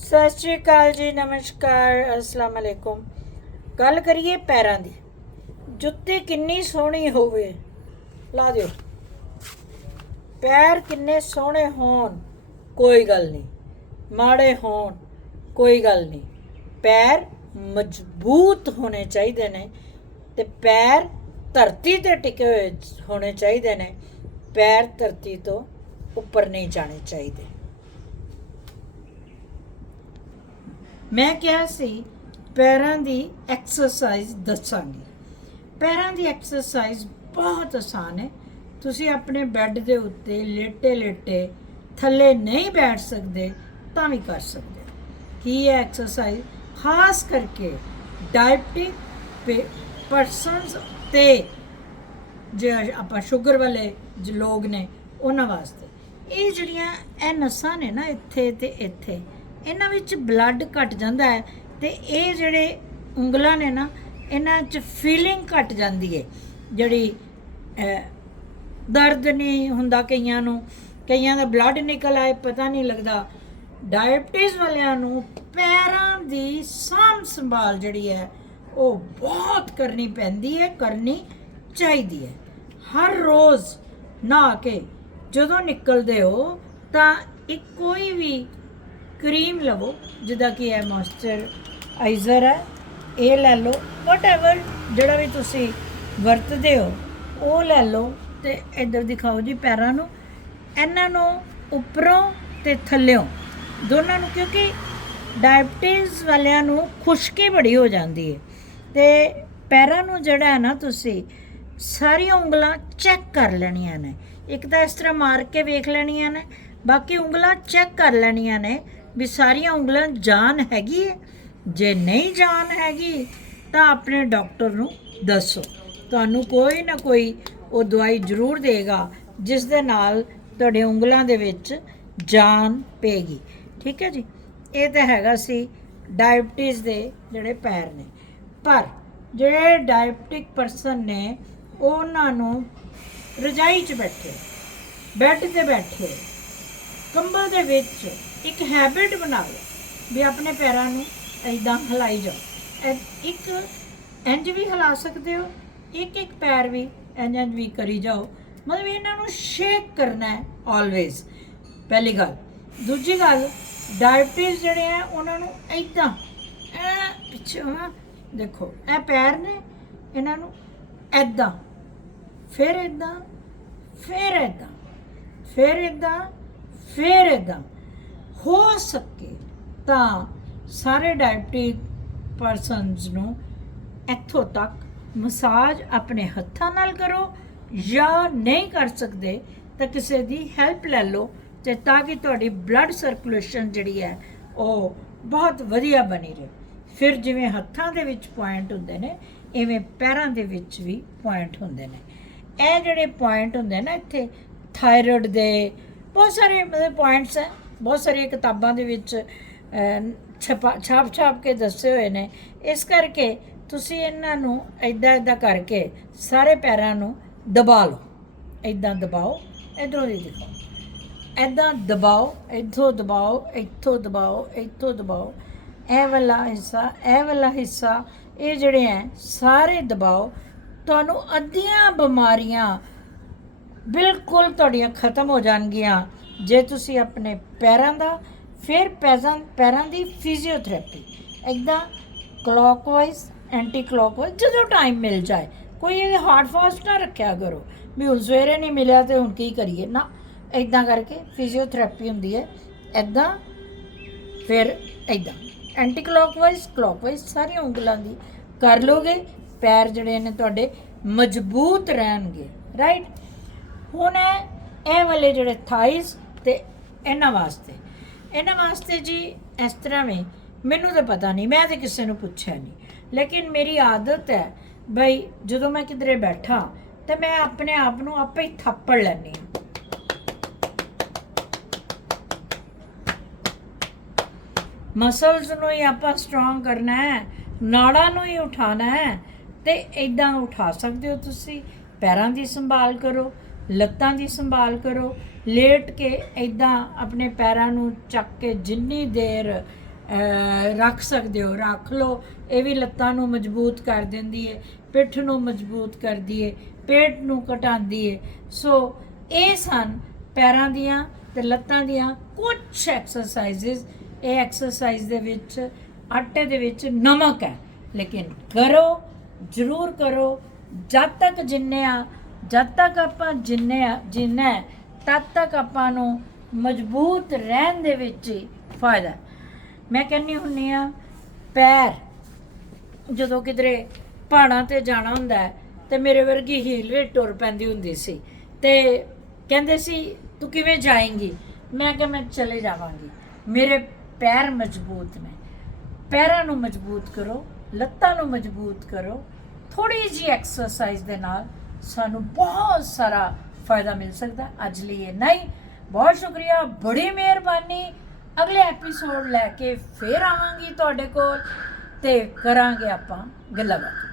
ਸਤਿ ਸ਼੍ਰੀ ਅਕਾਲ ਜੀ, ਨਮਸਕਾਰ, ਅਸਲਾਮ ਅਲੈਕੁਮ। ਗੱਲ ਕਰੀਏ ਪੈਰਾਂ ਦੀ। ਜੁੱਤੀ ਕਿੰਨੀ ਸੋਹਣੀ ਹੋਵੇ, ਲਾ ਦਿਓ। ਪੈਰ ਕਿੰਨੇ ਸੋਹਣੇ ਹੋਣ, ਕੋਈ ਗੱਲ ਨਹੀਂ। ਮਾੜੇ ਹੋਣ, ਕੋਈ ਗੱਲ ਨਹੀਂ। ਪੈਰ ਮਜ਼ਬੂਤ ਹੋਣੇ ਚਾਹੀਦੇ ਨੇ ਤੇ ਪੈਰ ਧਰਤੀ ਤੇ ਟਿਕੇ ਹੋਏ ਹੋਣੇ ਚਾਹੀਦੇ ਨੇ। ਪੈਰ ਧਰਤੀ ਤੋਂ ਉੱਪਰ ਨਹੀਂ ਜਾਣੇ ਚਾਹੀਦੇ। ਮੈਂ ਕਿਹਾ ਸੀ, ਪੈਰਾਂ ਦੀ ਐਕਸਰਸਾਈਜ਼ ਦੱਸਾਂਗੀ। ਪੈਰਾਂ ਦੀ ਐਕਸਰਸਾਈਜ਼ ਬਹੁਤ ਆਸਾਨ ਹੈ। ਤੁਸੀਂ ਆਪਣੇ ਬੈੱਡ ਦੇ ਉੱਤੇ ਲੇਟੇ ਲੇਟੇ ਥੱਲੇ ਨਹੀਂ ਬੈਠ ਸਕਦੇ, ਤਾਂ ਵੀ ਕਰ ਸਕਦੇ ਹੋ। ਕੀ ਹੈ ਐਕਸਰਸਾਈਜ਼ ਖਾਸ ਕਰਕੇ ਡਾਇਬਟਿਕ ਪਰਸਨਸ ਤੇ ਜੇ ਆਪਾਂ ਸ਼ੂਗਰ ਵਾਲੇ ਜੋ, ਲੋਕ ਨੇ, ਉਹਨਾਂ ਵਾਸਤੇ। ਇਹ ਜਿਹੜੀਆਂ ਇਹ ਨਸਾਂ ਨੇ ਨਾ ਇੱਥੇ ਤੇ ਇੱਥੇ ਇਹਨਾਂ ਵਿੱਚ ਬਲੱਡ ਘਟ ਜਾਂਦਾ ਹੈ ਤੇ ਇਹ ਜਿਹੜੇ ਉਂਗਲਾਂ ਨੇ ਨਾ, ਇਹਨਾਂ 'ਚ ਫੀਲਿੰਗ ਘਟ ਜਾਂਦੀ ਹੈ। ਜਿਹੜੀ ਦਰਦ ਨਹੀਂ ਹੁੰਦਾ ਕਈਆਂ ਨੂੰ, ਕਈਆਂ ਦਾ ਬਲੱਡ ਨਿਕਲ ਆਏ, ਪਤਾ ਨਹੀਂ ਲੱਗਦਾ। ਡਾਇਬਟੀਜ਼ ਵਾਲਿਆਂ ਨੂੰ ਪੈਰਾਂ ਦੀ ਸਾਂਭ ਸੰਭਾਲ ਜਿਹੜੀ ਹੈ, ਉਹ ਬਹੁਤ ਕਰਨੀ ਪੈਂਦੀ ਹੈ, ਕਰਨੀ ਚਾਹੀਦੀ ਹੈ। ਹਰ ਰੋਜ਼ ਨਹਾ ਕੇ ਜਦੋਂ ਨਿਕਲਦੇ ਹੋ, ਤਾਂ ਇੱਕ ਕੋਈ ਵੀ ਕਰੀਮ ਲਵੋ, ਜਿੱਦਾਂ ਕਿ ਇਹ ਮੋਇਸਚਰਾਈਜ਼ਰ ਹੈ, ਇਹ ਲੈ ਲਓ ਵਟਐਵਰ ਜਿਹੜਾ ਵੀ ਤੁਸੀਂ ਵਰਤਦੇ ਹੋ, ਉਹ ਲੈ ਲਓ ਤੇ ਇੱਧਰ ਦਿਖਾਓ ਜੀ ਪੈਰਾਂ ਨੂੰ। ਇਹਨਾਂ ਨੂੰ ਉੱਪਰੋਂ ਤੇ ਥੱਲਿਓਂ। ਦੋਨਾਂ ਨੂੰ, ਕਿਉਂਕਿ ਡਾਇਬਟੀਜ਼ ਵਾਲਿਆਂ ਨੂੰ ਖੁਸ਼ਕੀ ਬੜੀ ਹੋ ਜਾਂਦੀ ਹੈ। ਤੇ ਪੈਰਾਂ ਨੂੰ ਜਿਹੜਾ ਹੈ ਨਾ ਤੁਸੀਂ ਸਾਰੀਆਂ ਉਂਗਲਾਂ ਚੈੱਕ ਕਰ ਲੈਣੀਆਂ ਨੇ। ਇੱਕ ਤਾਂ ਇਸ ਤਰ੍ਹਾਂ ਮਾਰ ਕੇ ਵੇਖ ਲੈਣੀਆਂ ਨੇ, ਬਾਕੀ ਉਂਗਲਾਂ ਚੈੱਕ ਕਰ ਲੈਣੀਆਂ ਨੇ ਵੀ ਸਾਰੀਆਂ ਉਂਗਲਾਂ ਜਾਨ ਹੈਗੀ ਹੈ ਜੇ ਨਹੀਂ ਜਾਨ ਹੈਗੀ, ਤਾਂ ਆਪਣੇ ਡਾਕਟਰ ਨੂੰ ਦੱਸੋ। ਤੁਹਾਨੂੰ ਕੋਈ ਨਾ ਕੋਈ ਉਹ ਦਵਾਈ ਜ਼ਰੂਰ ਦੇਗਾ, ਜਿਸ ਦੇ ਨਾਲ ਤੁਹਾਡੇ ਉਂਗਲਾਂ ਦੇ ਵਿੱਚ ਜਾਨ ਪਏਗੀ। ਠੀਕ ਹੈ ਜੀ? ਇਹ ਤਾਂ ਹੈਗਾ ਸੀ ਡਾਇਬਟੀਜ਼ ਦੇ ਜਿਹੜੇ ਪੈਰ ਨੇ। ਪਰ ਜਿਹੜੇ ਡਾਇਬਟਿਕ ਪਰਸਨ ਨੇ, ਉਹਨਾਂ ਨੂੰ ਰਜਾਈ 'ਚ ਬੈਠੇ, ਬੈੱਡ ਤੇ ਬੈਠੇ, ਕੰਬਲ ਦੇ ਵਿੱਚ ਇੱਕ ਹੈਬਿਟ ਬਣਾ ਲਓ ਵੀ ਆਪਣੇ ਪੈਰਾਂ ਨੂੰ ਐਦਾਂ ਹਿਲਾਈ ਜਾਓ। ਇੱਕ ਇੰਜ ਵੀ ਹਿਲਾ ਸਕਦੇ ਹੋ, ਇੱਕ ਇੱਕ ਪੈਰ ਵੀ ਇੰਜ ਇੰਜ ਵੀ ਕਰੀ ਜਾਓ। ਮਤਲਬ ਇਹਨਾਂ ਨੂੰ ਸ਼ੇਕ ਕਰਨਾ ਹੈ ਆਲਵੇਜ਼ ਪਹਿਲੀ ਗੱਲ। ਦੂਜੀ ਗੱਲ ਡਾਇਬਟੀਜ਼ ਜਿਹੜੇ ਆ, ਉਹਨਾਂ ਨੂੰ ਐਦਾਂ ਐ ਪਿੱਛੇ ਨਾ ਦੇਖੋ ਇਹ ਪੈਰ ਨੇ ਇਹਨਾਂ ਨੂੰ ਐਦਾਂ ਫਿਰ ਐਦਾਂ ਫਿਰ ਐਦਾਂ ਫਿਰ ਐਦਾਂ ਫਿਰ ਐਦਾਂ ਹੋ ਸਕੇ ਤਾਂ ਸਾਰੇ ਡਾਇਬਟਿਕ ਪਰਸਨਸ ਨੂੰ ਇੱਥੋਂ ਤੱਕ ਮਸਾਜ ਆਪਣੇ ਹੱਥਾਂ ਨਾਲ ਕਰੋ ਜਾਂ ਨਹੀਂ ਕਰ ਸਕਦੇ ਤਾਂ ਕਿਸੇ ਦੀ ਹੈਲਪ ਲੈ ਲਓ ਤੇ ਤਾਂ ਕਿ ਤੁਹਾਡੀ ਬਲੱਡ ਸਰਕੂਲੇਸ਼ਨ ਜਿਹੜੀ ਹੈ ਉਹ ਬਹੁਤ ਵਧੀਆ ਬਣੀ ਰਹੇ। ਫਿਰ ਜਿਵੇਂ ਹੱਥਾਂ ਦੇ ਵਿੱਚ ਪੁਆਇੰਟ ਹੁੰਦੇ ਨੇ, ਇਵੇਂ ਪੈਰਾਂ ਦੇ ਵਿੱਚ ਵੀ ਪੁਆਇੰਟ ਹੁੰਦੇ ਨੇ। ਇਹ ਜਿਹੜੇ ਪੁਆਇੰਟ ਹੁੰਦੇ ਨੇ ਇੱਥੇ ਥਾਇਰੋਇਡ ਦੇ, ਬਹੁਤ ਸਾਰੇ ਮਤਲਬ ਪੁਆਇੰਟਸ ਹੈ। ਬਹੁਤ ਸਾਰੀਆਂ ਕਿਤਾਬਾਂ ਦੇ ਵਿੱਚ ਛਪਾ ਛਾਪ ਛਾਪ ਕੇ ਦੱਸੇ ਹੋਏ ਨੇ। ਇਸ ਕਰਕੇ ਤੁਸੀਂ ਇਹਨਾਂ ਨੂੰ ਐਦਾਂ ਐਦਾਂ ਕਰਕੇ ਸਾਰੇ ਪੈਰਾਂ ਨੂੰ ਦਬਾ ਲਓ। ਐਦਾਂ ਦਬਾਓ, ਇਧਰੋਂ ਦੀ ਦਿਖਾਓ ਐਦਾਂ ਦਬਾਓ, ਇੱਥੋਂ ਦਬਾਓ ਇੱਥੋਂ ਦਬਾਓ ਇੱਥੋਂ ਦਬਾਓ। ਇਹ ਵਾਲਾ ਹਿੱਸਾ, ਇਹ ਵਾਲਾ ਹਿੱਸਾ, ਇਹ ਜਿਹੜੇ ਹੈ, ਸਾਰੇ ਦਬਾਓ। ਤੁਹਾਨੂੰ ਅੱਧੀਆਂ ਬਿਮਾਰੀਆਂ ਬਿਲਕੁਲ ਤੁਹਾਡੀਆਂ ਖਤਮ ਹੋ ਜਾਣਗੀਆਂ। ਜੇ ਤੁਸੀਂ ਆਪਣੇ ਪੈਰਾਂ ਦਾ, ਫਿਰ ਪੈਰਾਂ ਪੈਰਾਂ ਦੀ ਫਿਜ਼ੀਓਥੈਰੇਪੀ ਇਦਾਂ ਕਲੌਕਵਾਈਜ਼ ਐਂਟੀ ਕਲੌਕਵਾਈਜ਼ ਜਦੋਂ ਟਾਈਮ ਮਿਲ ਜਾਏ, ਕੋਈ ਇਹ ਹਾਰਡ ਫਾਸਟ ਨਾ ਰੱਖਿਆ ਕਰੋ। ਵੀ ਹੁਣ ਸਵੇਰੇ ਨਹੀਂ ਮਿਲਿਆ ਤੇ ਹੁਣ ਕੀ ਕਰੀਏ? ਨਾ ਇਦਾਂ ਕਰਕੇ ਫਿਜ਼ੀਓਥੈਰੇਪੀ ਹੁੰਦੀ ਹੈ। ਇਦਾਂ ਫਿਰ ਇਦਾਂ ਐਂਟੀ ਕਲੌਕਵਾਈਜ਼ ਕਲੌਕਵਾਈਜ਼ ਸਾਰੀਆਂ ਉਂਗਲਾਂ ਦੀ ਕਰ ਲੋਗੇ, ਪੈਰ ਜਿਹੜੇ ਨੇ ਤੁਹਾਡੇ ਮਜ਼ਬੂਤ ਰਹਿਣਗੇ। ਰਾਈਟ ਹੁਣ ਇਹ ਇਹ ਵਾਲੇ ਜਿਹੜੇ ਥਾਈਜ਼ ਤੇ ਇਹਨਾਂ ਵਾਸਤੇ। ਇਹਨਾਂ ਵਾਸਤੇ ਜੀ ਇਸ ਤਰ੍ਹਾਂ ਵੀ ਮੈਨੂੰ ਤਾਂ ਪਤਾ ਨਹੀਂ, ਮੈਂ ਤਾਂ ਕਿਸੇ ਨੂੰ ਪੁੱਛਿਆ ਨਹੀਂ। ਲੇਕਿਨ ਮੇਰੀ ਆਦਤ ਹੈ ਬਈ ਜਦੋਂ ਮੈਂ ਕਿਧਰੇ ਬੈਠਾ, ਤੇ ਮੈਂ ਆਪਣੇ ਆਪ ਨੂੰ ਆਪੇ ਹੀ ਥੱਪੜ ਲੈਂਦੀ ਹਾਂ। ਮਸਲਸ ਨੂੰ ਹੀ ਆਪਾਂ ਸਟਰੋਂਗ ਕਰਨਾ ਹੈ, ਨਾੜਾਂ ਨੂੰ ਹੀ ਉਠਾਣਾ ਹੈ, ਤੇ ਇਦਾਂ ਉਠਾ ਸਕਦੇ ਹੋ ਤੁਸੀਂ। ਪੈਰਾਂ ਦੀ ਸੰਭਾਲ ਕਰੋ, ਲੱਤਾਂ ਦੀ ਸੰਭਾਲ ਕਰੋ ਲੇਟ ਕੇ ਇਦਾਂ ਆਪਣੇ ਪੈਰਾਂ ਨੂੰ ਚੱਕ ਕੇ ਜਿੰਨੀ ਦੇਰ ਰੱਖ ਸਕਦੇ ਹੋ, ਰੱਖ ਲਓ। ਇਹ ਵੀ ਲੱਤਾਂ ਨੂੰ ਮਜ਼ਬੂਤ ਕਰ ਦਿੰਦੀ ਹੈ ਪਿੱਠ ਨੂੰ ਮਜ਼ਬੂਤ ਕਰਦੀ ਹੈ ਪੇਟ ਨੂੰ ਘਟਾਉਂਦੀ ਹੈ ਸੋ ਇਹ ਸਨ ਪੈਰਾਂ ਦੀਆਂ ਤੇ ਲੱਤਾਂ ਦੀਆਂ ਕੁਝ ਐਕਸਰਸਾਈਜ਼ਸ ਇਹ ਐਕਸਰਸਾਈਜ਼ ਦੇ ਵਿੱਚ, ਆਟੇ ਦੇ ਵਿੱਚ ਨਮਕ ਹੈ। ਲੇਕਿਨ ਕਰੋ, ਜ਼ਰੂਰ ਕਰੋ। ਜਦ ਤੱਕ ਜਿੰਨੇ ਆ, ਜਦ ਤੱਕ ਆਪਾਂ ਜਿੰਨੇ ਆ, ਜਿੰਨਾ ਤਦ ਤੱਕ ਆਪਾਂ ਨੂੰ ਮਜ਼ਬੂਤ ਰਹਿਣ ਦੇ ਵਿੱਚ ਹੀ ਫਾਇਦਾ ਮੈਂ ਕਹਿੰਨੀ ਹੁੰਨੀ ਆ ਪੈਰ ਜਦੋਂ ਕਿਧਰੇ ਪਹਾੜਾਂ ਤੇ ਜਾਣਾ ਹੁੰਦਾ ਹੈ, ਤੇ ਮੇਰੇ ਵਰਗੀ ਹੀਲ ਵਿੱਚ ਟੁਰ ਪੈਂਦੀ ਹੁੰਦੀ ਸੀ। ਤੇ ਕਹਿੰਦੇ ਸੀ ਤੂੰ ਕਿਵੇਂ ਜਾਏਂਗੀ? ਮੈਂ ਕਿਹਾ ਮੈਂ ਚਲੇ ਜਾਵਾਂਗੀ। ਮੇਰੇ ਪੈਰ ਮਜ਼ਬੂਤ ਨੇ। ਪੈਰਾਂ ਨੂੰ ਮਜ਼ਬੂਤ ਕਰੋ ਲੱਤਾਂ ਨੂੰ ਮਜ਼ਬੂਤ ਕਰੋ। ਥੋੜੀ ਜੀ ਐਕਸਰਸਾਈਜ਼ ਦੇ ਨਾਲ ਸਾਨੂੰ ਬਹੁਤ ਸਾਰਾ ਫਾਇਦਾ ਮਿਲ ਸਕਦਾ। ਅੱਜ ਲਈ ਇੰਨਾ ਹੀ। ਬਹੁਤ ਸ਼ੁਕਰੀਆ। ਬੜੀ ਮਿਹਰਬਾਨੀ। ਅਗਲੇ ਐਪੀਸੋਡ ਲੈ ਕੇ ਫੇਰ ਆਵਾਂਗੀ ਤੁਹਾਡੇ ਕੋਲ ਤੇ ਕਰਾਂਗੇ ਆਪਾਂ ਗੱਲਾਂ ਬਾਤਾਂ